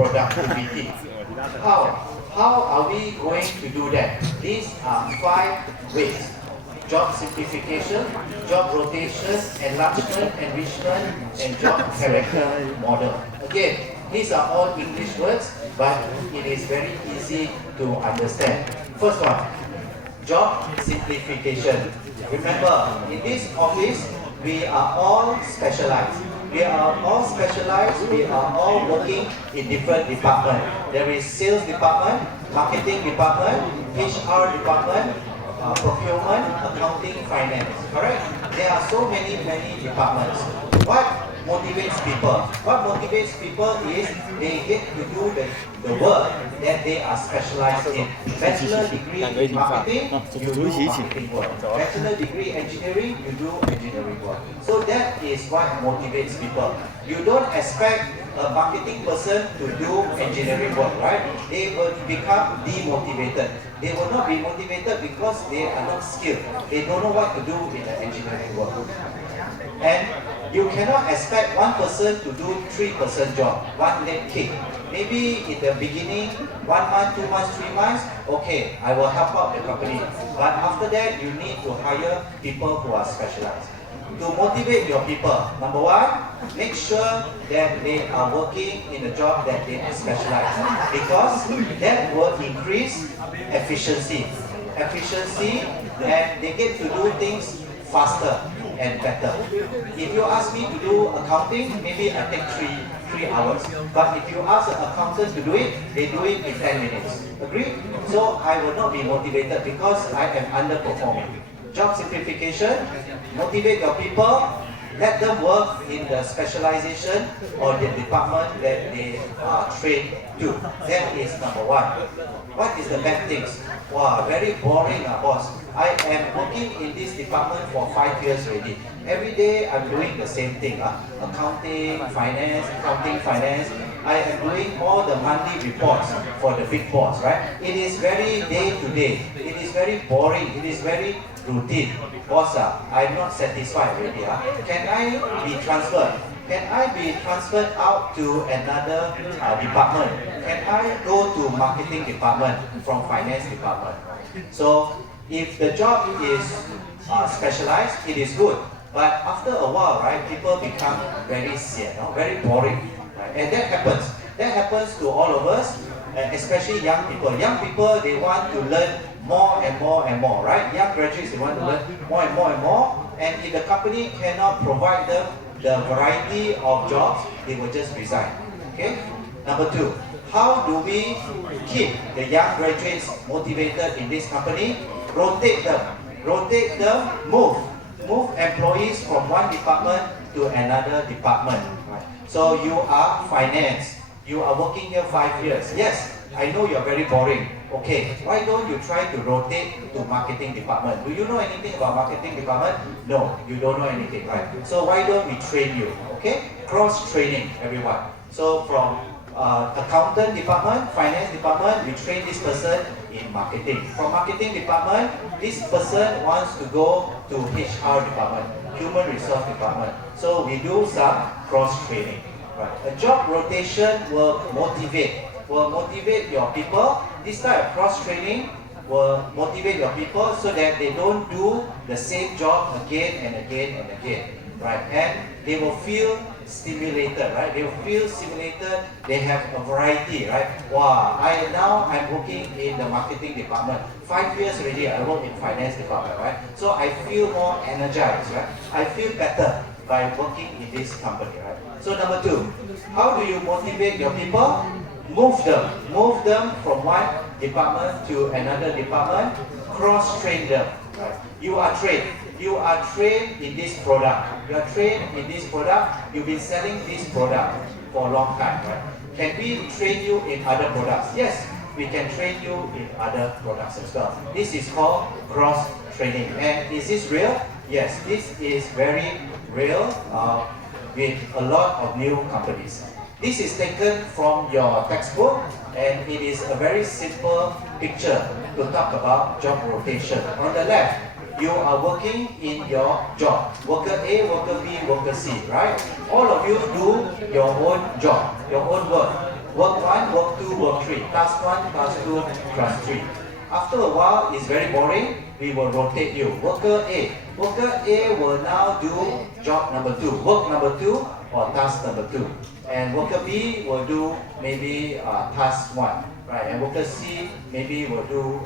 productivity. How are we going to do that? These are 5 ways. Job simplification, job rotation, enlargement, enrichment, and job character model. Again, these are all English words, but it is very easy to understand. First one, job simplification. Remember, in this office, we are all specialized. We are all specialized, we are all working in different departments. There is sales department, marketing department, HR department, procurement, accounting, finance. Correct? There are so many departments. What motivates people? What motivates people is they get to do the work that they are specialized in. Bachelor degree in marketing, you do marketing work. Bachelor degree engineering, you do engineering work. So that is what motivates people. You don't expect a marketing person to do engineering work, right? They will become demotivated. They will not be motivated because they are not skilled. They don't know what to do in the engineering work. And you cannot expect one person to do 3-person job, one leg kick. Maybe in the beginning, 1 month, 2 months, 3 months, okay, I will help out the company. But after that, you need to hire people who are specialized. To motivate your people, number 1, make sure that they are working in a job that they are specialized, because that will increase efficiency, and they get to do things faster and better. If you ask me to do accounting, maybe I take 3 hours. But if you ask an accountant to do it, they do it in 10 minutes. Agree? So I will not be motivated because I am underperforming. Job simplification, motivate your people, let them work in the specialization or the department that they are trained to. That is number 1. What is the bad things? Wow, very boring, boss. I am working in this department for 5 years already. Every day I'm doing the same thing. Accounting, finance. I am doing all the monthly reports for the big boss, right? It is very day to day. It is very boring. It is very routine. Boss, I'm not satisfied already. Can I be transferred? Can I be transferred out to another department? Can I go to marketing department from finance department? So if the job is specialized, it is good. But after a while, right, people become very sian, very boring. Right? And that happens. That happens to all of us, especially young people. Young people, they want to learn more and more, right? Young graduates, they want to learn more and more. And if the company cannot provide them the variety of jobs, they will just resign. Okay? Number 2, how do we keep the young graduates motivated in this company? Rotate them, move employees from one department to another department. Right? So you are finance, you are working here 5 years. Yes, I know you're very boring. Okay, why don't you try to rotate to marketing department? Do you know anything about marketing department? No, you don't know anything, right? So why don't we train you? Okay, cross training, everyone. So from accountant department, finance department, we train this person in marketing. From marketing department, this person wants to go to HR department, human resource department. So we do some cross training. Right. A job rotation will motivate your people. This type of cross training will motivate your people so that they don't do the same job again and again, right? And they will feel stimulated, right? They will feel stimulated. They have a variety, right? Wow, I'm working in the marketing department. 5 years already, I work in finance department, right? So I feel more energized, right? I feel better by working in this company, right? So number 2, how do you motivate your people? Move them from one department to another department, cross-train them. Right? You are trained in this product. You've been selling this product for a long time, right? Can we train you in other products? Yes, we can train you in other products as well. This is called cross-training. And is this real? Yes, this is very real with a lot of new companies. This is taken from your textbook, and it is a very simple picture to talk about job rotation. On the left, you are working in your job. Worker A, worker B, worker C, right? All of you do your own job, your own work. Work 1, work 2, work 3. Task 1, task 2, task 3. After a while, it's very boring. We will rotate you. Worker A. Worker A will now do job number 2, work number 2 or task number 2. And worker B will do maybe task 1. Right? And worker C maybe will do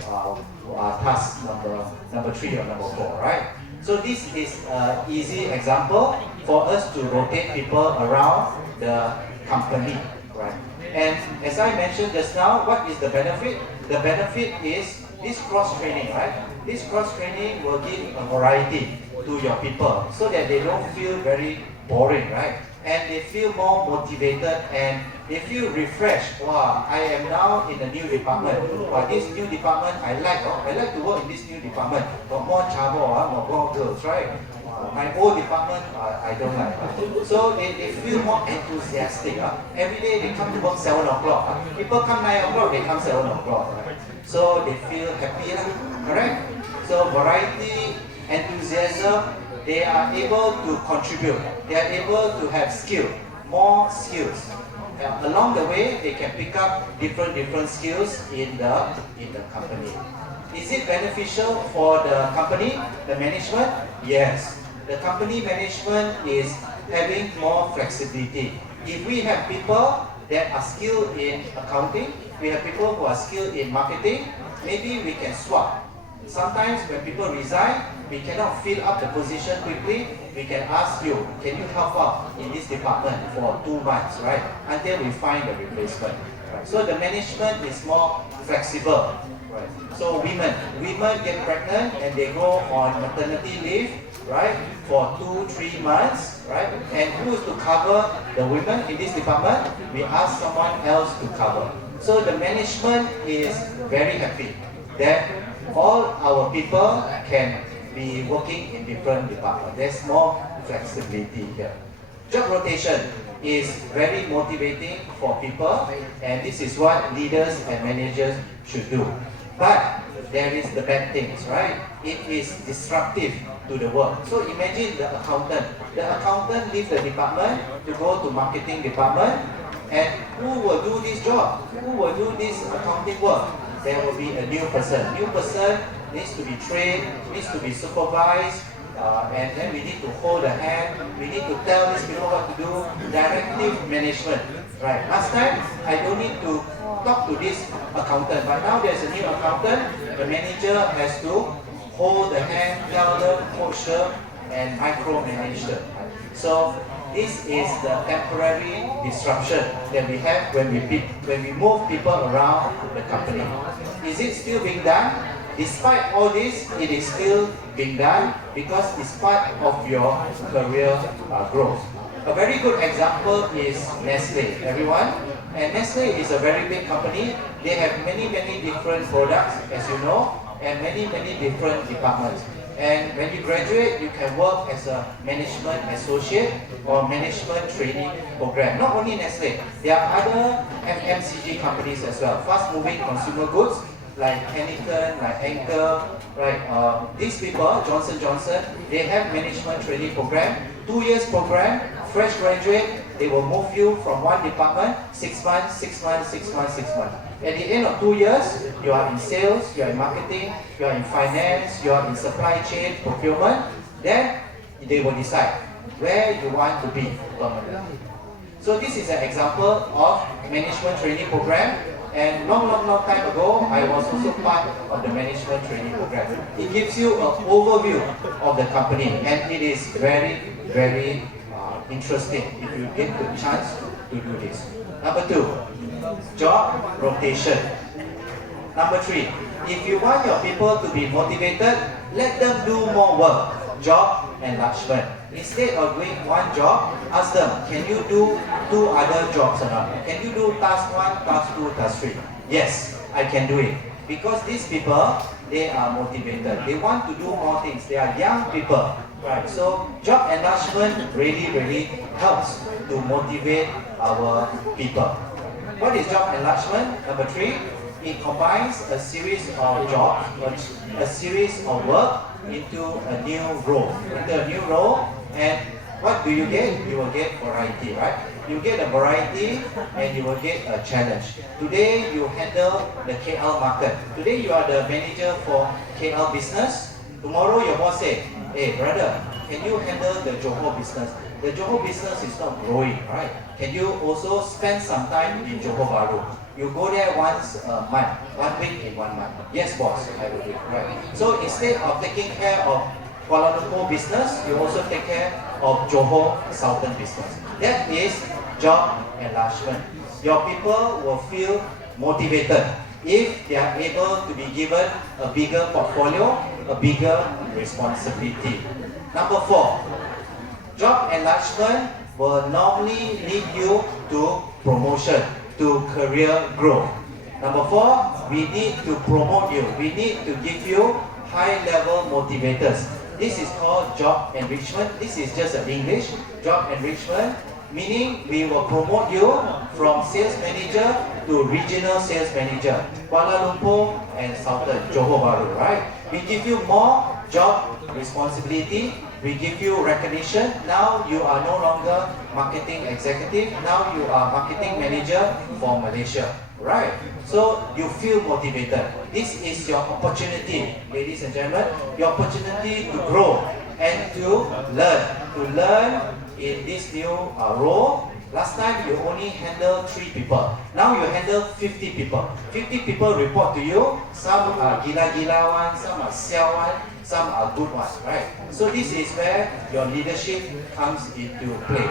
task number 3 or number 4. Right? So this is an easy example for us to rotate people around the company. Right? And as I mentioned just now, what is the benefit? The benefit is this cross-training, right? This cross-training will give a variety to your people so that they don't feel very boring, right? And they feel more motivated and they feel refreshed. Wow, I am now in a new department. Wow, this new department I like. Oh, I like to work in this new department. Got more chabo, more girls, right? My old department, I don't like. So they feel more enthusiastic. Every day they come to work 7 o'clock. People come 9 o'clock, they come 7 o'clock. Right? So they feel happy, correct? So variety, enthusiasm, they are able to contribute. They are able to have skill, more skills. Along the way, they can pick up different skills in the company. Is it beneficial for the company, the management? Yes. The company management is having more flexibility. If we have people that are skilled in accounting, we have people who are skilled in marketing, maybe we can swap. Sometimes when people resign, we cannot fill up the position quickly. We can ask you, can you help out in this department for 2 months, right? Until we find the replacement. Right? So the management is more flexible. Right? So women get pregnant and they go on maternity leave, right, for 2-3 months, right? And who is to cover the women in this department? We ask someone else to cover. So the management is very happy that all our people can be working in different departments. There's more flexibility here. Job rotation is very motivating for people, and this is what leaders and managers should do. But there is the bad things, right? It is disruptive to the work. So imagine the accountant. The accountant leaves the department to go to marketing department, and who will do this job? Who will do this accounting work? There will be a new person. New person needs to be trained, needs to be supervised, and then we need to hold the hand. We need to tell these people what to do. Directive management, right? Last time, I don't need to talk to this accountant, but now there's a new accountant. The manager has to hold the hand, tell them, coach them, and micromanage them. So this is the temporary disruption that we have when we move people around the company. Is it still being done? Despite all this, it is still being done because it's part of your career growth. A very good example is Nestle, everyone. And Nestle is a very big company. They have many different products, as you know, and many different departments. And when you graduate, you can work as a management associate or management training program. Not only Nestle, there are other FMCG companies as well. Fast-moving consumer goods like Heineken, like Anchor, right? These people, Johnson & Johnson, they have management training program. 2 years program, fresh graduate, they will move you from one department, 6 months, 6 months, 6 months, 6 months. At the end of 2 years, you are in sales, you are in marketing, you are in finance, you are in supply chain, procurement. Then they will decide where you want to be permanently. So this is an example of management training program. And long time ago, I was also part of the management training program. It gives you an overview of the company, and it is very interesting if you get the chance to do this. Number 2, job rotation. Number 3, if you want your people to be motivated, let them do more work. Job enlargement. Instead of doing one job, ask them, can you do 2 other jobs or not? Can you do task 1, task 2, task 3? Yes, I can do it. Because these people, they are motivated. They want to do more things. They are young people. Right? So job enlargement really helps to motivate our people. What is job enlargement? Number 3, it combines a series of jobs, a series of work into a new role. And what do you get? You will get variety, right? You get a variety and you will get a challenge. Today you handle the KL market. Today you are the manager for KL business. Tomorrow your boss say, hey brother, can you handle the Johor business? The Johor business is not growing, right? Can you also spend some time in Johor Bahru? You go there once a month, 1 week in 1 month. Yes boss, I will do it, right? So instead of taking care of Kuala Lumpur business, you also take care of Johor Southern business. That is job enlargement. Your people will feel motivated if they are able to be given a bigger portfolio, a bigger responsibility. Number 4, job enlargement will normally lead you to promotion, to career growth. Number 4, we need to promote you. We need to give you high-level motivators. This is called job enrichment. This is just an English, job enrichment, meaning we will promote you from sales manager to regional sales manager, Kuala Lumpur and Southern, Johor Bahru, right? We give you more job responsibility, we give you recognition. Now you are no longer marketing executive, now you are marketing manager for Malaysia, right? So you feel motivated. This is your opportunity, ladies and gentlemen, your opportunity to grow and to learn in this new role. Last time you only handle 3 people. Now you handle 50 people. 50 people report to you. Some are gila-gila one, some are siao one, some are good ones, right? So this is where your leadership comes into play.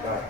Right.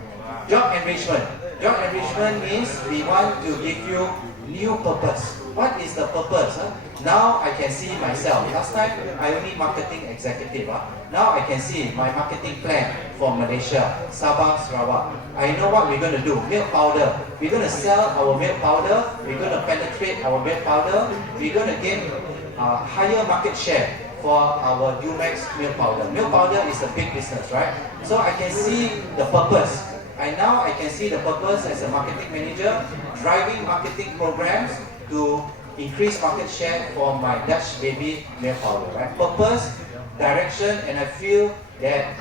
Job enrichment. Job enrichment means we want to give you new purpose. What is the purpose? Now I can see myself. Last time I only marketing executive. Now I can see my marketing plan for Malaysia, Sabah, Sarawak. I know what we're going to do. Milk powder. We're going to sell our milk powder. We're going to penetrate our milk powder. We're going to get higher market share for our Umax milk powder. Milk powder is a big business, right? So I can see the purpose. Now I can see the purpose as a marketing manager, driving marketing programs to increase market share for my Dutch baby milk powder, right? Purpose, direction, and I feel that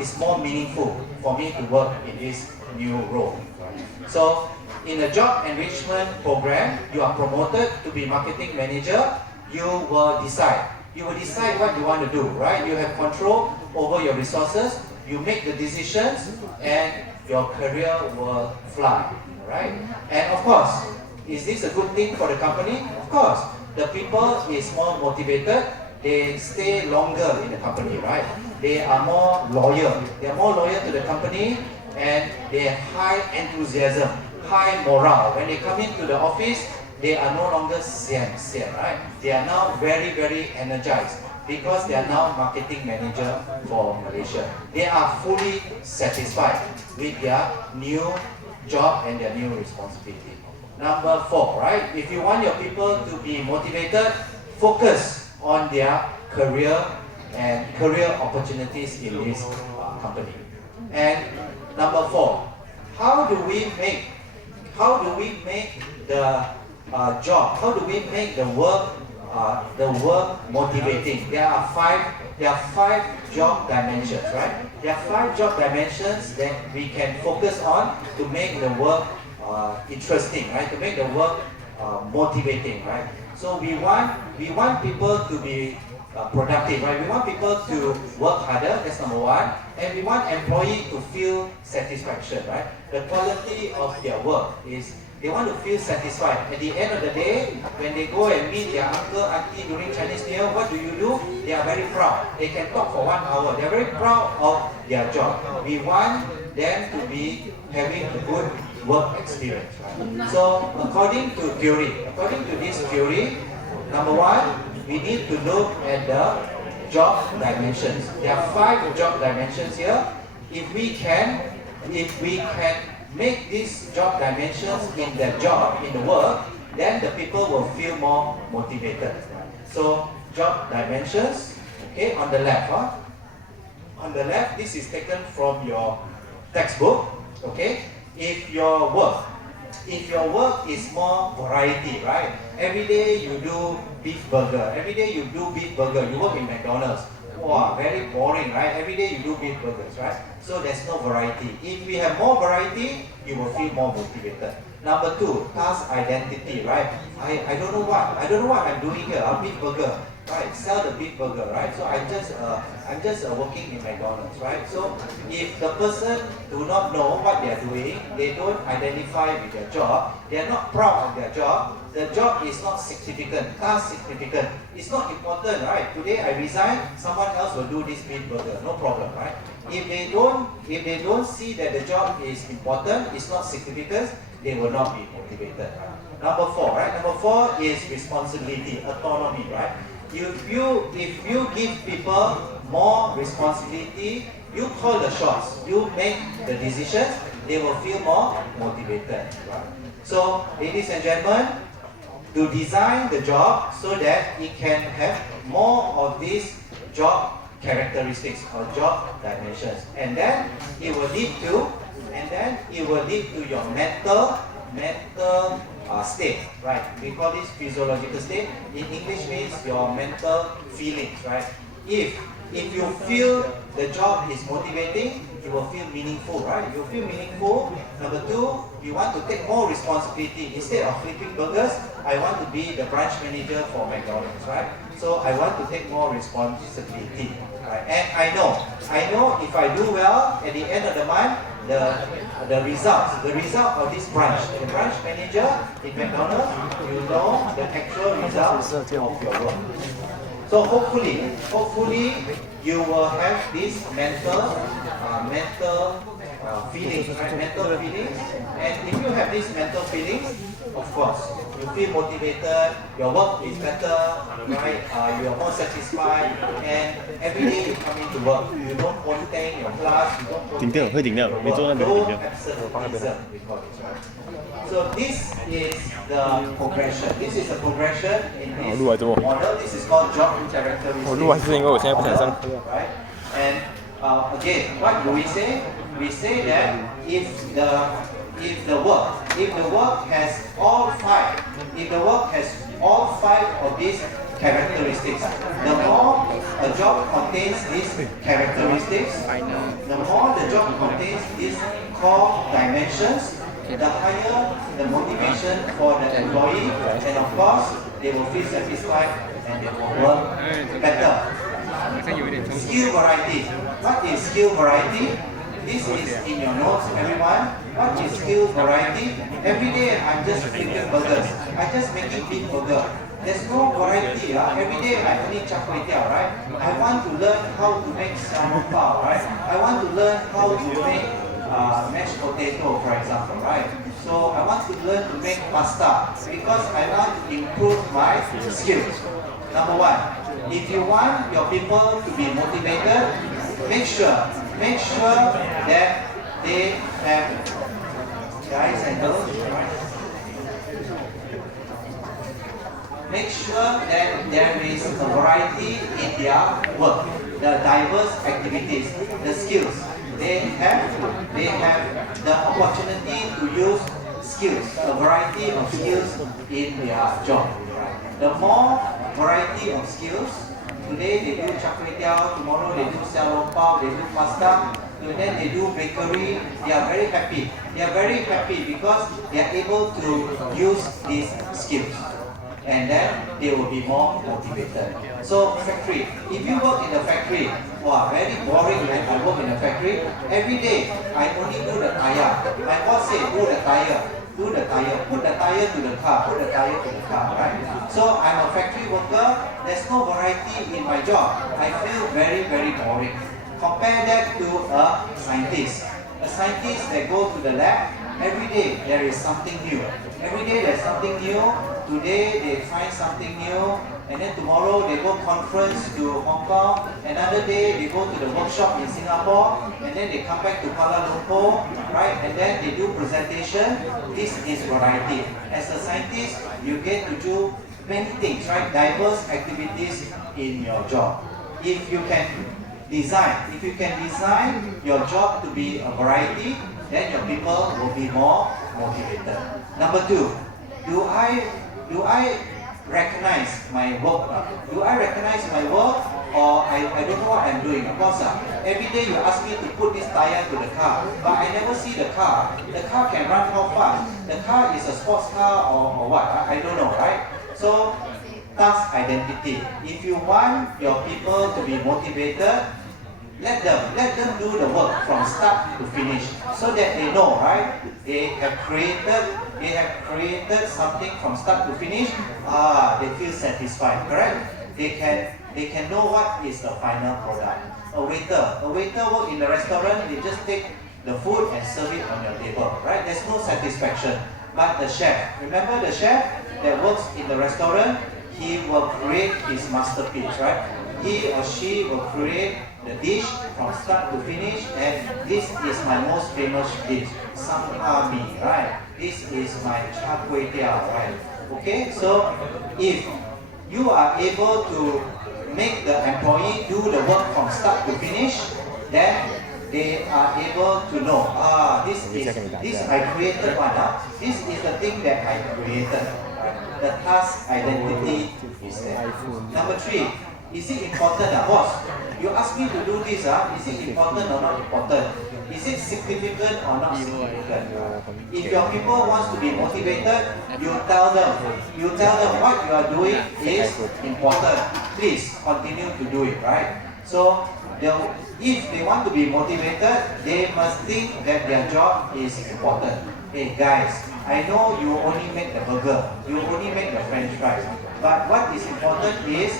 it's more meaningful for me to work in this new role. Right? So in a job enrichment program, you are promoted to be marketing manager. You will decide. You will decide what you want to do, right? You have control over your resources. You make the decisions, and your career will fly, right? And of course, is this a good thing for the company? Of course, the people is more motivated. They stay longer in the company, right? They are more loyal. They are more loyal to the company, and they have high enthusiasm, high morale. When they come into the office, they are no longer sian, right? They are now very, very energized because they are now marketing manager for Malaysia. They are fully satisfied with their new job and their new responsibility. Number 4, right? If you want your people to be motivated, focus on their career and career opportunities in this company. And number 4, how do we make the job? How do we make the work motivating? There are five job dimensions, right? There are 5 job dimensions that we can focus on to make the work interesting, right? To make the work motivating, right? So we want people to be productive, right? We want people to work harder. That's number 1, and we want employee to feel satisfaction, right? The quality of their work is they want to feel satisfied. At the end of the day, when they go and meet their uncle, auntie during Chinese New Year, what do? They are very proud. They can talk for 1 hour. They are very proud of their job. We want them to be having a good work experience. Right? So according to this theory, number 1, we need to look at the job dimensions. There are 5 job dimensions here. If we can make these job dimensions in the job, in the work, then the people will feel more motivated. So job dimensions, okay, on the left. On the left, this is taken from your textbook, okay. If your work is more variety, right? Every day you do beef burger. Every day you do beef burger. You work in McDonald's. wow, very boring, right? Every day you do beef burgers, right? So there's no variety. If we have more variety, you will feel more motivated. Number two, task identity, right? I don't know what I'm doing here. A beef burger, right? Sell the beef burger, right? So I'm just working in McDonald's, right? So if the person do not know what they are doing, they don't identify with their job, they are not proud of their job. The job is not significant, task significant. It's not important, right? Today I resign, someone else will do this beef burger, no problem, right? If they don't see that the job is important, it's not significant, they will not be motivated. Number four, right? Number four is responsibility, autonomy, right? If you give people more responsibility, you call the shots, you make the decisions, they will feel more motivated. Right? So, ladies and gentlemen, to design the job so that it can have more of these job characteristics or job dimensions, and then it will lead to your mental state, right? We call this physiological state. In English means your mental feelings, right? If you feel the job is motivating, you will feel meaningful, right? You feel meaningful. Number two, you want to take more responsibility. Instead of flipping burgers, I want to be the branch manager for McDonald's, right? So I want to take more responsibility, right? And I know if I do well at the end of the month, the result of this branch, the branch manager in McDonald's, you know the actual result of your work. So hopefully you will have this mental feelings, right? Mental feelings, and if you have these mental feelings, of course, you feel motivated, your work is better, right? You are more satisfied, and every day you come into work, you don't ponteng your class, you don't ponteng your work, no absenteeism, we call it, right? So this is the progression. This is the progression in this model. This is called job characteristics. Right? And again, what do we say? We say that if the work has all five of these characteristics, the more a job contains these characteristics, the more the job contains these core dimensions, the higher the motivation for the employee, and of course they will feel satisfied and they will work better. Skill variety. What is skill variety? This is in your notes, everyone. What is skill variety? Every day I'm just flipping burgers. I just making beef burger. There's no variety. Every day I only char kway teow, right? I want to learn how to make xiao long bao, right? I want to learn how to make mashed potato, for example, right? So I want to learn to make pasta because I want to improve my skills. Number one, if you want your people to be motivated, make sure that they have guys and girls, right? Make sure that there is a variety in their work, the diverse activities, the skills. They have the opportunity to use skills, a variety of skills in their job. The more variety of skills, today they do char kway teow, tomorrow they do xiao long bao, they do pasta, and then they do bakery. They are very happy. They are very happy because they are able to use these skills, and then they will be more motivated. So factory, if you work in a factory, wow, very boring when I work in a factory. Every day I only do the tire. My boss said do the tire, put the tire to the car, right? So I'm a factory worker, there's no variety in my job. I feel very, very boring. Compare that to a scientist. A scientist that go to the lab, every day there is something new. Every day there's something new. Today they find something new, and then tomorrow they go conference to Hong Kong. Another day they go to the workshop in Singapore, and then they come back to Kuala Lumpur, right? And then they do presentation. This is variety. As a scientist, you get to do many things, right? Diverse activities in your job. If you can design your job to be a variety, then your people will be more motivated. Number two, do I recognize my work? Do I recognize my work, or I don't know what I'm doing. Of course, every day you ask me to put this tire to the car, but I never see the car. The car can run how fast? The car is a sports car or what? I don't know, right? So, task identity. If you want your people to be motivated, let them do the work from start to finish, so that they know, right? They have created something from start to finish. They feel satisfied, correct? They can know what is the final product. A waiter work in the restaurant, they just take the food and serve it on your table, right? There's no satisfaction. But the chef, remember the chef that works in the restaurant, he will create his masterpiece, right? He or she will create the dish from start to finish, and this is my most famous dish, Sangha Mi, right? This is my char kway teow, right? Okay, so if you are able to make the employee do the work from start to finish, then they are able to know, this I created one, this is the thing that I created. The task identity is there. Number 3, is it important, boss? You ask me to do this, is it important or not important? Is it significant or not significant? If your people wants to be motivated, you tell them what you are doing is important. Please continue to do it, right? So, if they want to be motivated, they must think that their job is important. Hey guys, I know you only make the burger, you only make the French fries, but what is important is,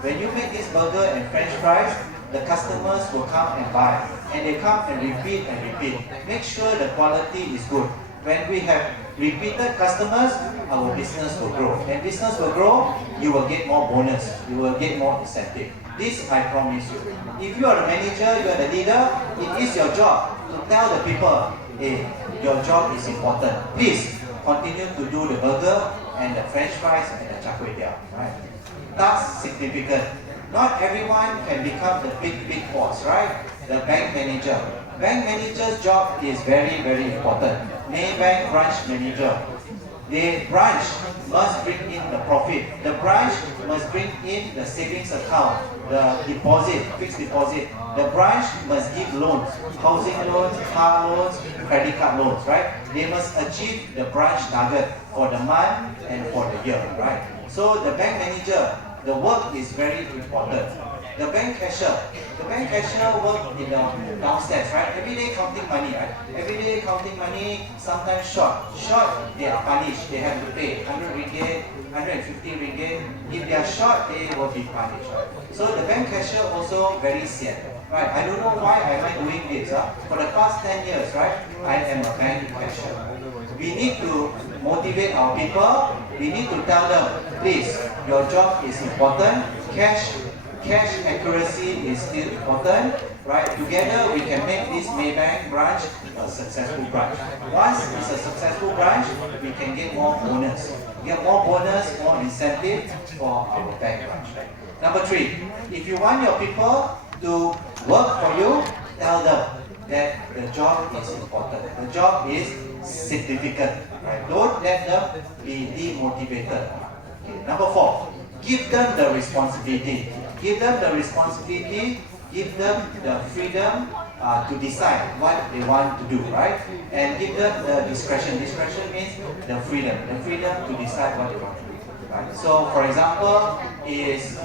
when you make this burger and French fries, the customers will come and buy, and they come and repeat and repeat. Make sure the quality is good. When we have repeated customers, our business will grow. And business will grow, you will get more bonus, you will get more incentive. This I promise you. If you are a manager, you are the leader, it is your job to tell the people, hey, your job is important. Please continue to do the burger and the French fries and the char kway teow, right? Task significant. Not everyone can become the big boss, right? The bank manager. Bank manager's job is very, very important. Maybank branch manager. The branch must bring in the profit. The branch must bring in the savings account, the deposit, fixed deposit. The branch must give loans, housing loans, car loans, credit card loans, right? They must achieve the branch target for the month and for the year, right? So the bank manager, the work is very important. The bank cashier work in the downstairs, right? Every day counting money, right? Every day counting money, sometimes short, they are punished. They have to pay 100 ringgit, 150 ringgit. If they are short, they will be punished. Right? So the bank cashier also very sian, right? I don't know why am I doing this. For the past 10 years, right? I am a bank cashier. We need to motivate our people. We need to tell them, please, your job is important. Cash accuracy is still important, right? Together we can make this Maybank branch a successful branch. Once it's a successful branch, we can get more bonus. More incentive for our bank branch. Number 3, if you want your people to work for you, tell them that the job is important. The job is significant. Right? Don't let them be demotivated. Okay. Number 4, give them the responsibility. Give them the responsibility, give them the freedom to decide what they want to do, right? And give them the discretion. Discretion means the freedom to decide what they want to do. Right? So, for example, is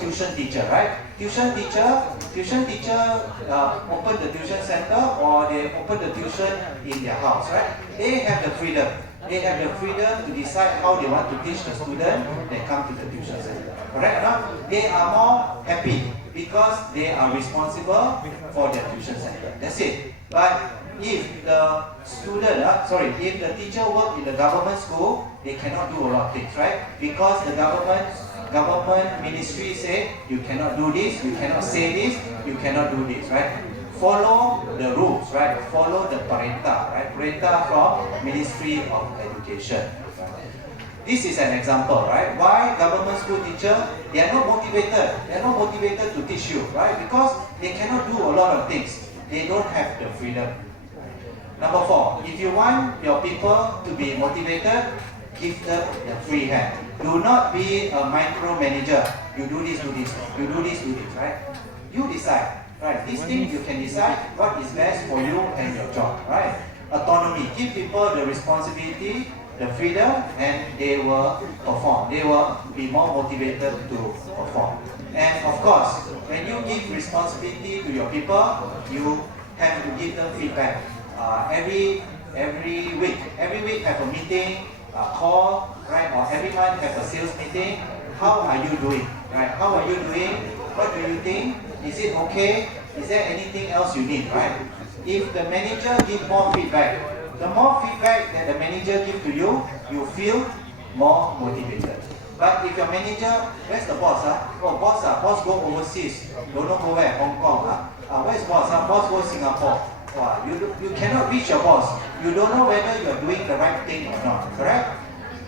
tuition teacher, right? Tuition teacher open the tuition center, or they open the tuition in their house, right? They have the freedom. They have the freedom to decide how they want to teach the student that come to the tuition center. Correct or not? They are more happy because they are responsible for their tuition center. That's it. But if the if the teacher work in the government school, they cannot do a lot of things, right? Because the government ministry say you cannot do this, you cannot say this, you cannot do this, right? Follow the rules, right? Follow the perintah, right? Perintah from Ministry of Education. This is an example, right? Why government school teacher, they are not motivated. They are not motivated to teach you, right? Because they cannot do a lot of things. They don't have the freedom. Number 4, if you want your people to be motivated, give them the free hand. Do not be a micromanager. You do this, you do this, right? You decide, right? This thing you can decide what is best for you and your job, right? Autonomy, give people the responsibility, the freedom, and they will perform. They will be more motivated to perform. And of course, when you give responsibility to your people, you have to give them feedback. Every week have a meeting, call, right? Or every month have a sales meeting. How are you doing, right? How are you doing? What do you think? Is it okay? Is there anything else you need, right? If the manager gives more feedback, the more feedback that the manager gives to you, you feel more motivated. But if your manager, where's the boss? Oh, boss go overseas. Don't know go where, Hong Kong. Where's boss? Boss go Singapore. Wow, you cannot reach your boss. You don't know whether you're doing the right thing or not, correct?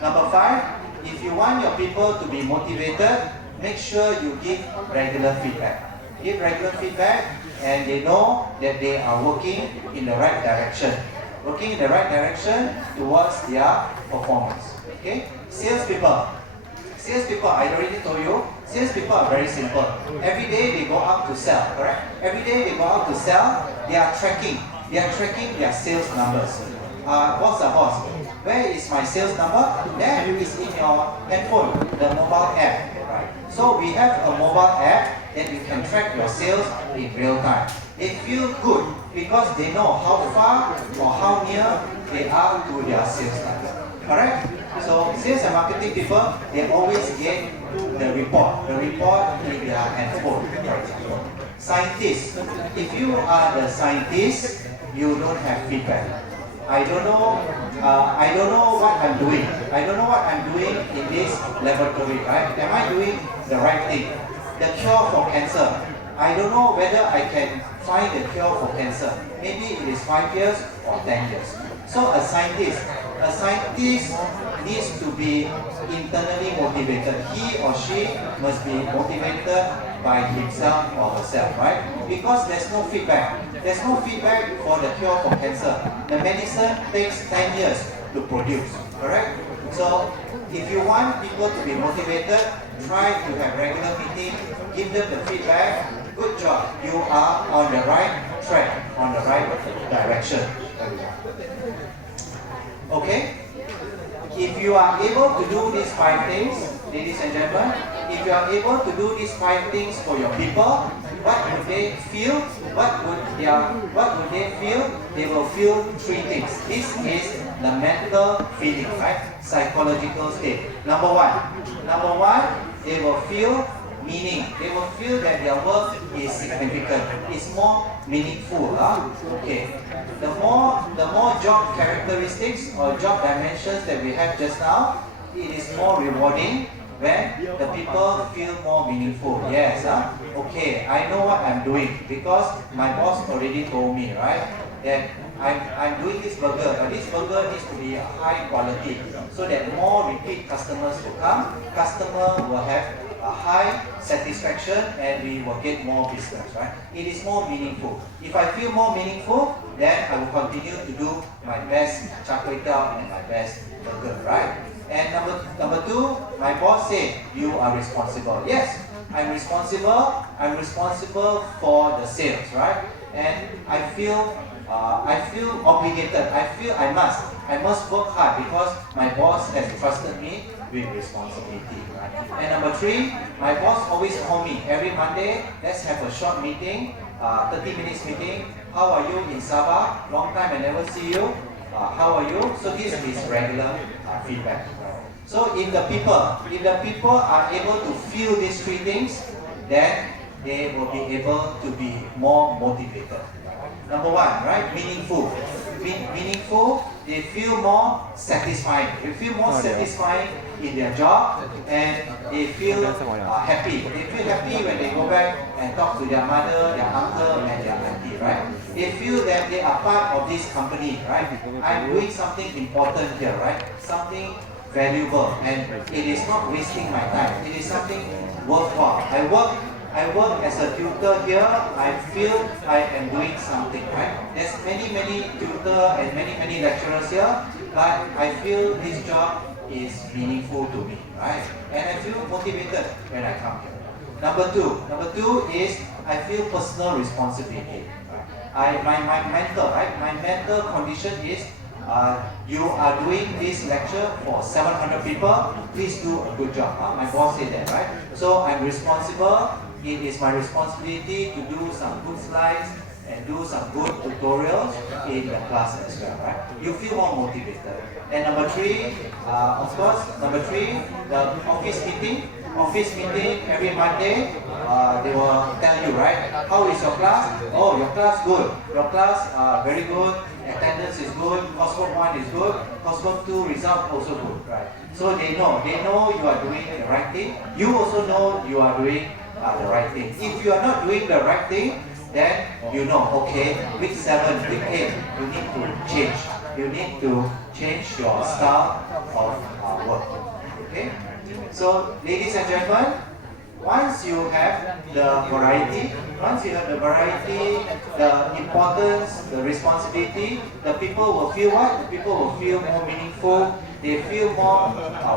Number 5, if you want your people to be motivated, make sure you give regular feedback. Give regular feedback and they know that they are working in the right direction. Working in the right direction towards their performance. Okay? Salespeople, I already told you, salespeople are very simple. Every day they go out to sell, correct? Every day they go out to sell, they are tracking their sales numbers. Boss, where is my sales number? That is in your handphone, the mobile app, right? So we have a mobile app that you can track your sales in real time. They feel good because they know how far or how near they are to their sales number, correct? So sales and marketing people, they always get the report in their handphone, for example. Scientists, if you are the scientist, you don't have feedback. I don't know what I'm doing. I don't know what I'm doing in this laboratory, right? Am I doing the right thing? The cure for cancer. I don't know whether I can find the cure for cancer. Maybe it is 5 years or 10 years. So a scientist needs to be internally motivated. He or she must be motivated by himself or herself, right? Because there's no feedback. There's no feedback for the cure for cancer. The medicine takes 10 years to produce, correct? So if you want people to be motivated, try to have regular meetings, give them the feedback. Good job, you are on the right track, on the right direction. Okay? If you are able to do these 5 things, ladies and gentlemen, if you are able to do these 5 things for your people, what would they feel? What would they feel? They will feel 3 things. This is the mental feeling, right? Psychological state. Number one, they will feel meaning. They will feel that their work is significant. It's more meaningful. Okay. The more job characteristics or job dimensions that we have just now, it is more rewarding when the people feel more meaningful. Yes. Okay, I know what I'm doing because my boss already told me, right? That I'm doing this burger, but this burger needs to be high quality so that more repeat customers will come. Customer will have a high satisfaction and we will get more business, right? It is more meaningful. If I feel more meaningful, then I will continue to do my best char kway teow and my best burger, right? And number 2, my boss said, you are responsible. Yes, I'm responsible. I'm responsible for the sales, right? And I feel obligated. I feel I must work hard because my boss has trusted me with responsibility, right? And number 3, my boss always call me every Monday. Let's have a short meeting, 30 minutes meeting. How are you in Sabah? Long time I never see you. How are you? So this is regular feedback. So if the people are able to feel these 3 things, then they will be able to be more motivated. Number 1, right? Meaningful. Meaningful, they feel more satisfying. They feel more satisfying in their job and they feel happy. They feel happy when they go back and talk to their mother, their uncle, and their auntie, right? They feel that they are part of this company, right? I'm doing something important here, right? Something valuable and it is not wasting my time. It is something worthwhile. I work as a tutor here. I feel I am doing something, right? There's many tutor and many lecturers here, but I feel this job is meaningful to me, right? And I feel motivated when I come here. Number two is I feel personal responsibility. My mental, right? My mental condition is you are doing this lecture for 700 people, please do a good job. My boss said that, right? So I'm responsible. It is my responsibility to do some good slides and do some good tutorials in the class as well, right? You feel more motivated. And number three, the office meeting. Office meeting every Monday, they will tell you, right? How is your class? Oh, your class good. Your class very good. Attendance is good. Coursework 1 is good. Coursework 2 result also good, right? So they know you are doing the right thing. You also know you are doing the right thing. If you are not doing the right thing, then you know, okay, week 7, week 8, you need to change. You need to change your style of work. Okay? So, ladies and gentlemen, once you have the variety, the importance, the responsibility, the people will feel what? The people will feel more meaningful. They feel more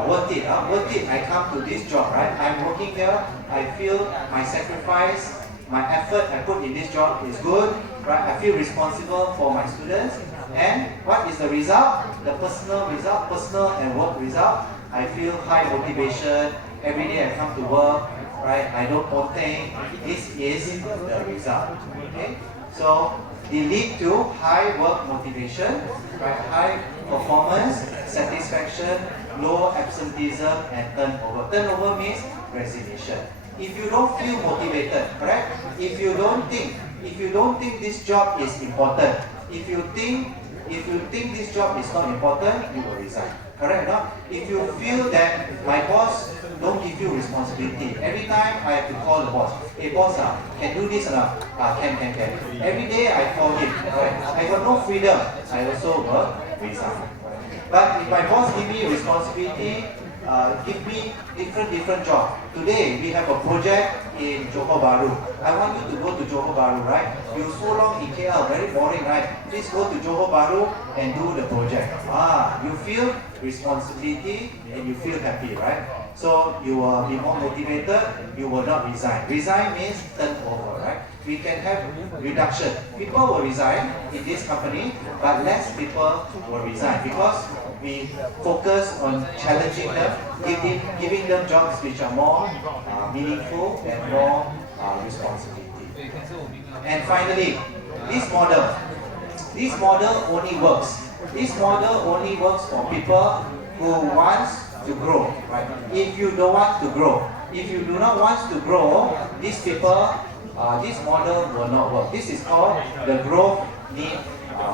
worth it. Worth it. I come to this job, right? I'm working here. I feel my sacrifice, my effort I put in this job is good, right? I feel responsible for my students. And what is the result? The personal result, personal and work result. I feel high motivation. Every day I come to work, right? I don't complain. This is the result. Okay? So they lead to high work motivation, right? High performance, satisfaction, low absenteeism, and turnover. Turnover means resignation. If you don't feel motivated, correct? If you don't think this job is important, if you think this job is not important, you will resign. Correct, no? If you feel that my boss don't give you responsibility, every time I have to call the boss, hey boss, can do this or not? Can. Every day I call him, right? I got no freedom, I also will resign. But if my boss give me responsibility, give me different job. Today we have a project in Johor Bahru. I want you to go to Johor Bahru, right? You so long in KL, very boring, right? Please go to Johor Bahru and do the project. You feel responsibility and you feel happy, right? So you will be more motivated, you will not resign. Resign means turnover, right? We can have reduction. People will resign in this company, but less people will resign because we focus on challenging them, giving them jobs which are more meaningful and more responsibility. And finally, this model only works. This model only works for people who wants to grow. Right? If you don't want to grow, if you do not want to grow, these people, this model will not work. This is called the growth need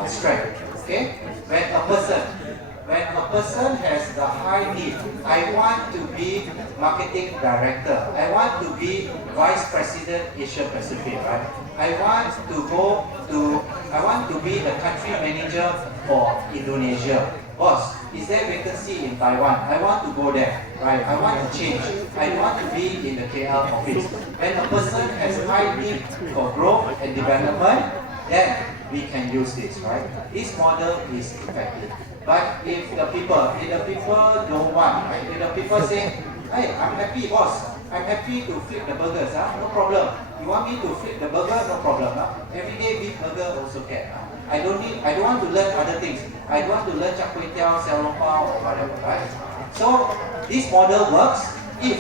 strength. Okay? When a person has the high need, I want to be marketing director, I want to be vice president Asia Pacific, right? I want to be the country manager for Indonesia. Boss, is there vacancy in Taiwan? I want to go there, right? I want to change. I want to be in the KL office. When a person has high need for growth and development, then we can use this, right? This model is effective. But if the people don't want, right? If the people say, hey, I'm happy, boss. I'm happy to flip the burgers, no problem. You want me to flip the burger? No problem. Every day beef burger also can. I don't want to learn other things. I don't want to learn char kway teow, xiao long bao, or whatever, right? So this model works if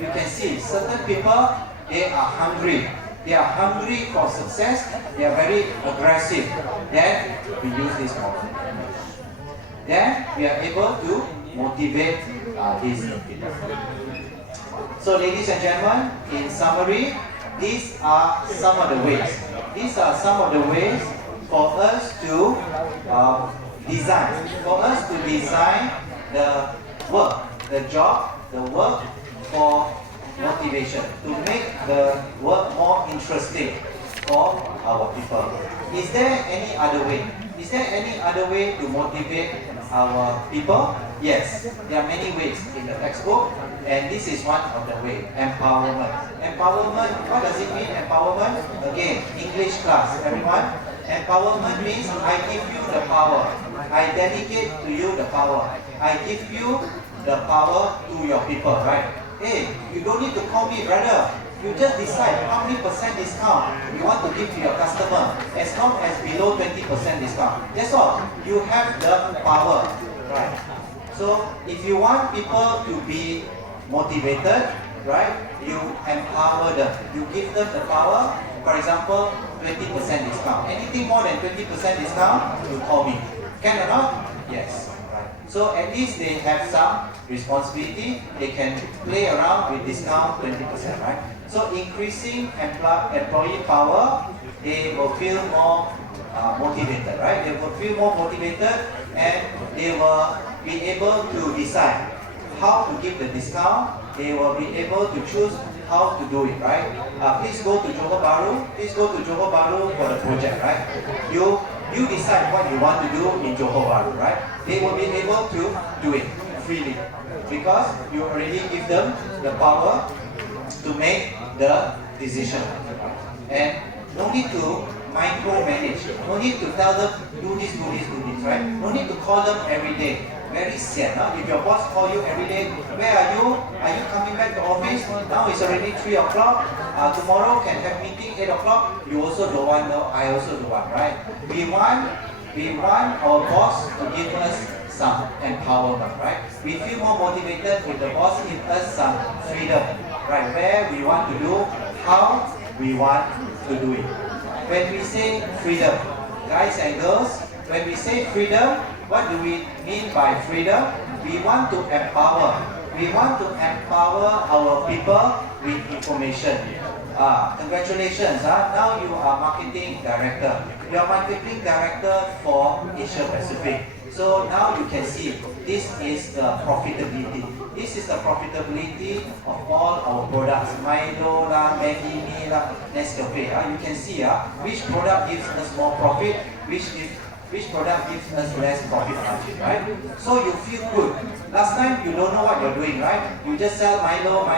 you can see certain people, they are hungry. They are hungry for success. They are very aggressive. Then we use this model. Then we are able to motivate these people. So ladies and gentlemen, in summary, these are some of the ways. These are some of the ways for us to design the work, the job, the work for motivation, to make the work more interesting for our people. Is there any other way? Is there any other way to motivate our people? Yes, there are many ways in the textbook, and this is one of the ways. Empowerment. Empowerment, what does it mean, empowerment? Again, English class, everyone. Empowerment means I give you the power. I delegate to you the power. I give you the power to your people, right? Hey, you don't need to call me brother. You just decide how many percent discount you want to give to your customer, as long as below 20% discount. That's all. You have the power, right? So if you want people to be motivated, right, you empower them. You give them the power. For example, 20% discount. Anything more than 20% discount, you call me. Can or not? Yes. Right. So at least they have some responsibility. They can play around with discount 20%, right? So increasing employee power, they will feel more motivated, right? They will feel more motivated, and they will be able to decide how to give the discount. They will be able to choose how to do it, right? Please go to Johor Bahru. Please go to Johor Bahru for the project, right? You decide what you want to do in Johor Bahru, right? They will be able to do it freely because you already give them the power to make the decision. And no need to micromanage. No need to tell them do this, right? No need to call them every day. Very sad, huh? If your boss call you every day, where are you? Are you coming back to office? Now it's already 3 o'clock. Tomorrow can have meeting 8 o'clock. You also don't want, no, I also don't want, right? We want our boss to give us some empowerment, right? We feel more motivated if the boss gives us some freedom, right? Where we want to do, how we want to do it. When we say freedom, guys and girls, when we say freedom, what do we mean by freedom? We want to empower. We want to empower our people with information. Congratulations, now you are marketing director. You are marketing director for Asia Pacific. So now you can see this is the profitability. This is the profitability of all our products. Milo lah, Maggi mee lah, Nescafe. You can see which product gives us more profit, which product gives us less profit margin, right? So you feel good. Last time you don't know what you're doing, right? You just sell Milo,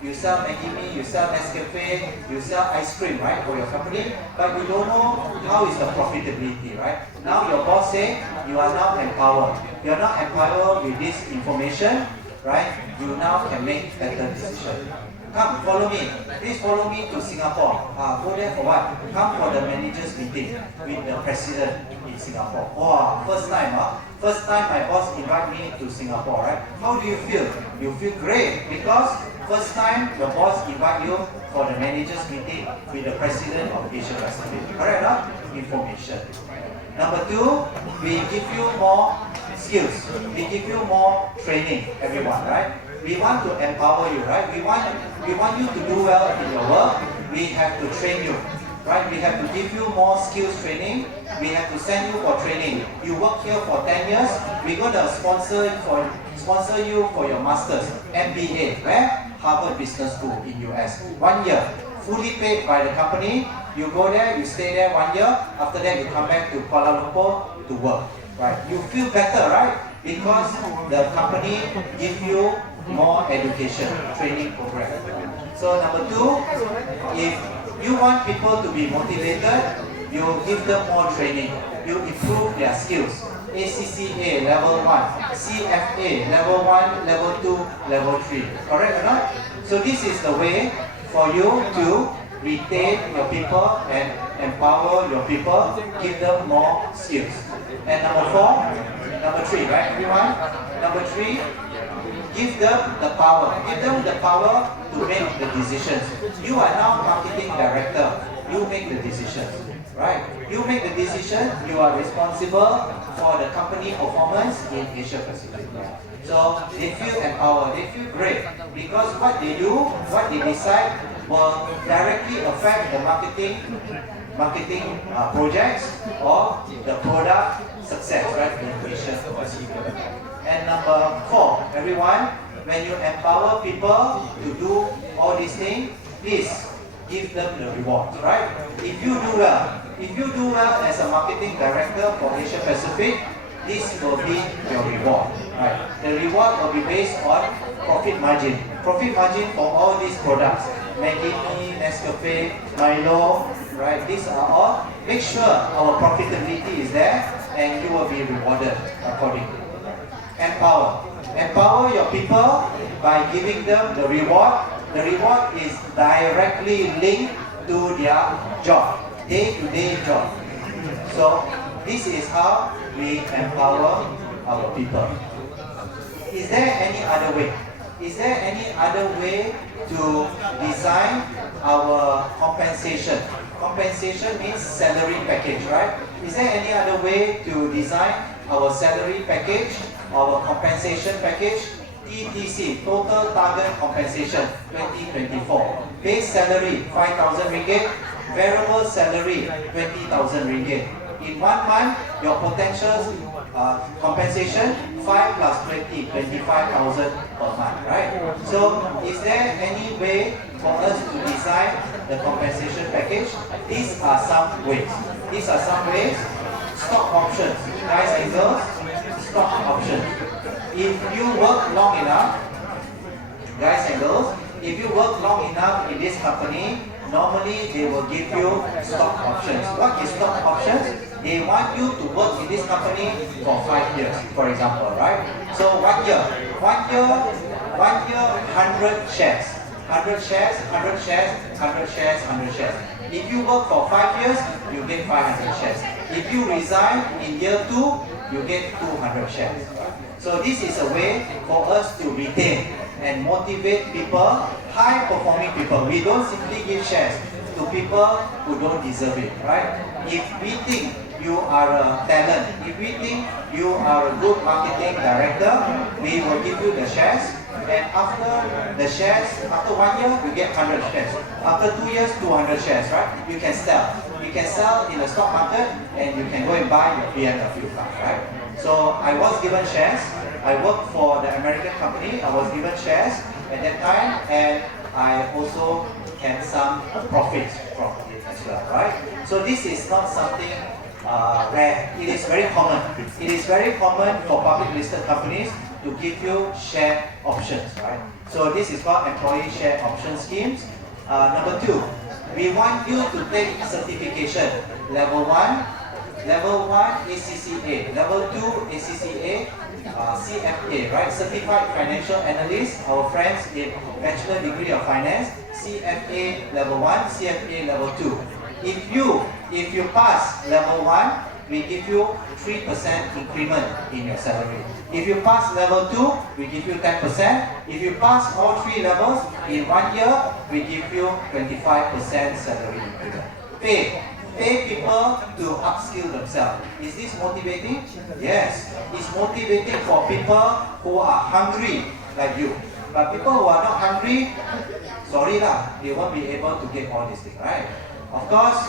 you sell Maggi mee, you sell Nescafe, you sell ice cream, right, for your company, but you don't know how is the profitability, right? Now your boss say you are now empowered. You're now empowered with this information, right? You now can make better decisions. Come, follow me. Please follow me to Singapore. Go there for what? Come for the managers meeting with the president in Singapore. Wow, first time, First time my boss invite me to Singapore, right? How do you feel? You feel great because first time your boss invite you for the managers meeting with the president of Asia Pacific. Correct, information. Number 2, we give you more skills. We give you more training, everyone, right? We want to empower you, right? We want you to do well in your work. We have to train you, right? We have to give you more skills training. We have to send you for training. You work here for 10 years. We're going to sponsor you for your master's, MBA, where? Harvard Business School in US. 1 year, fully paid by the company. You go there, you stay there 1 year. After that, you come back to Kuala Lumpur to work, right? You feel better, right? Because the company give you more education, training program. So number 2, if you want people to be motivated, you give them more training. You improve their skills. ACCA level 1, CFA level 1, level 2, level 3. Correct or not? So this is the way for you to retain your people and empower your people, give them more skills. And number 3, right everyone? Number 3, give them the power. Give them the power to make the decisions. You are now marketing director. You make the decisions, right? You make the decision. You are responsible for the company performance in Asia Pacific. So they feel empowered. They feel great because what they do, what they decide, will directly affect the marketing projects or the product success, right, in Asia Pacific. And number 4, everyone, when you empower people to do all these things, please give them the rewards, right? If you do well as a marketing director for Asia Pacific, this will be your reward, right? The reward will be based on profit margin. Profit margin for all these products, Maggi mee, Nescafe, Milo, right? These are all. Make sure our profitability is there, and you will be rewarded accordingly. Empower. Empower your people by giving them the reward. The reward is directly linked to their job, day-to-day job. So this is how we empower our people. Is there any other way? Is there any other way to design our compensation? Compensation means salary package, right? Is there any other way to design our salary package, our compensation package? TTC, Total Target Compensation 2024. Base salary 5,000 ringgit, variable salary 20,000 ringgit. In 1 month, your potential compensation 5 plus 20, 25,000 per month, right? So, is there any way for us to design the compensation package? These are some ways. These are some ways. Stock options, guys and girls. Stock options. If you work long enough, guys and girls, if you work long enough in this company, normally they will give you stock options. What is stock options? They want you to work in this company for 5 years, for example, right? So 1 year, 100 shares, 100 shares, 100 shares, 100 shares, 100 shares. If you work for 5 years, you get 500 shares. If you resign in year 2, you get 200 shares. So this is a way for us to retain and motivate people, high-performing people. We don't simply give shares to people who don't deserve it, right? If we think you are a talent, if we think you are a good marketing director, we will give you the shares. And after the shares, after 1 year, you get 100 shares. After 2 years, 200 shares, right? You can sell. You can sell in the stock market and you can go and buy your BMW car, right? So I was given shares. I worked for the American company. I was given shares at that time, and I also had some profits from it as well, right? So this is not something rare. It is very common. It is very common for public listed companies to give you share options, right? So this is called employee share option schemes. Number 2, we want you to take certification. Level 1 ACCA, Level 2 ACCA, CFA, right? Certified Financial Analyst, our friends in Bachelor Degree of Finance, CFA Level 1, CFA Level 2. If you pass Level 1, we give you 3% increment in your salary. If you pass Level 2, we give you 10%. If you pass all 3 levels in 1 year, we give you 25% salary increment. Pay people to upskill themselves. Is this motivating? Yes. It's motivating for people who are hungry like you. But people who are not hungry, sorry lah, they won't be able to get all these things, right? Of course,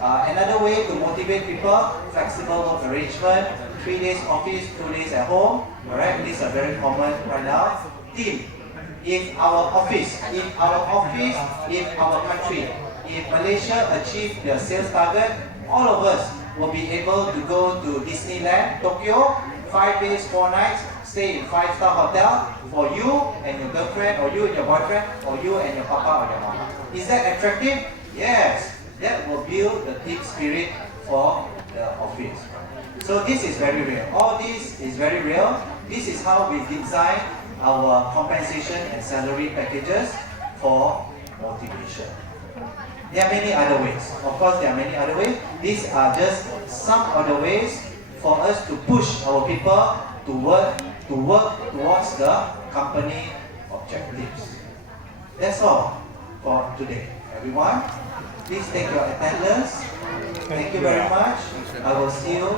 another way to motivate people, flexible work arrangement, 3 days office, 2 days at home. Alright, these are very common right now. Team. If our country, if Malaysia achieve their sales target, all of us will be able to go to Disneyland, Tokyo, 5 days, 4 nights, stay in 5-star hotel for you and your girlfriend, or you and your boyfriend, or you and your papa or your mama. Is that attractive? Yes. That will build the team spirit for the office. So this is very real. All this is very real. This is how we design our compensation and salary packages for motivation. There are many other ways. Of course, there are many other ways. These are just some of the ways for us to push our people to work towards the company objectives. That's all for today. Everyone, please take your attendance. Thank you very much. I will see you